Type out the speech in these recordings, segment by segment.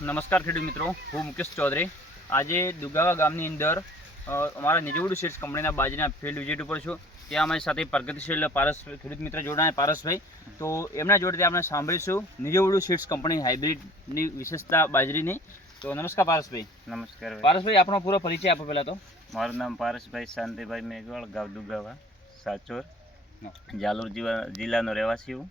નમસ્કાર ખેડૂત મિત્રો, હું મુકેશ ચૌધરી. આજે દુગાવા ગામની અંદર અમારા નિજવડુ સીડ્સ કંપનીના બાજરીના ફિલ્ડ વિઝિટ ઉપર છું. ત્યાં અમારી સાથે પ્રગતિશીલ પારસ ખેડૂત મિત્ર જોડાયા પારસભાઈ. તો એમના જોડેથી આપણે સાંભળીશું નિજવડુ સીડ્સ કંપની હાઇબ્રિડની વિશેષતા બાજરીની. તો નમસ્કાર પારસભાઈ. નમસ્કાર પારસભાઈ, આપણો પૂરો પરિચય આપો પહેલાં તો. મારું નામ પારસભાઈ શાંતિભાઈ મેઘવાળ, ગામ દુગાવા, સાચોર, જાલોર જિલ્લાનો રહેવાસી હું.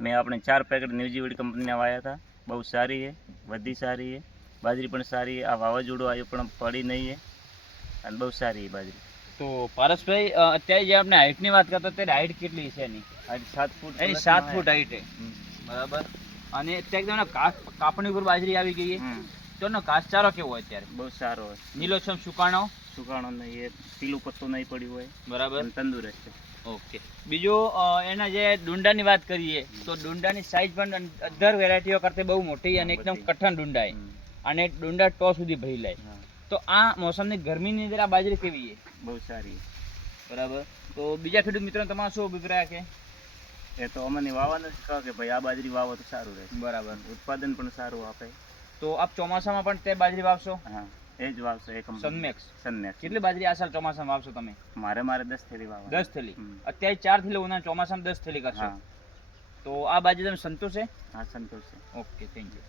મેં આપણે 4 પેકેટ નિવજીવડી કંપનીના વાયા હતા. બહુ સારી છે, વધી સારી છે, બાજરી પણ સારી છે. આ વાવાઝોડું આવ્યું પણ પડી નહીં છે અને બહુ સારી છે બાજરી. તો પારસભાઈ, અત્યારે જે આપણે હાઇટની વાત કરતા ત્યારે હાઇટ કેટલી છે એની? હાઈટ 7 ફૂટ. એની 7 ફૂટ હાઇટ છે, બરાબર. અને અત્યારે કાપણી ઉપર બાજરી આવી ગઈ છે. તો એનો ઘાસચારો કેવો હોય અત્યારે? બહુ સારો હોય, લીલોછમ સુકાણો નહીં, એ પીલું પત્તું નહીં પડ્યું હોય, બરાબર, અને તંદુરસ્ત છે. ઓકે. બીજું એના જે ડુંડાની વાત કરીએ તો ડુંડાની સાઈઝ પણ અધર વેરાયટીઓ કરતા બહુ મોટી અને એકદમ કઠણ ડુંડા છે અને ડુંડા ટો સુધી ભરી લે. તો આ મોસમની ગરમીની અંદર આ બાજરી કેવી છે? બહુ સારી, બરાબર. તો બીજા ખેડૂત મિત્રો તમારો શું અભિપ્રાય કે? એ તો અમને વાવવાનું જ કહો કે ભાઈ આ બાજરી વાવો તો સારું રહે. બરાબર. ઉત્પાદન પણ સારું આપે. તો આપ ચોમાસામાં પણ તે બાજરી વાવશો? હા, એ જ વાવશો. એક સનમેક્સ. કેટલી સનમેક્સ. બાજરી આ સાલ ચોમાસામાં વાવશો તમે? મારે 10 થેલી વાવવા. 10 થેલી. અત્યારે 4 થેલી ઉના, ચોમાસામાં 10 થેલી કરશો. હા. તો આ બાજરી તમે સંતોષ છે? હા, સંતોષ છે. Okay, thank you.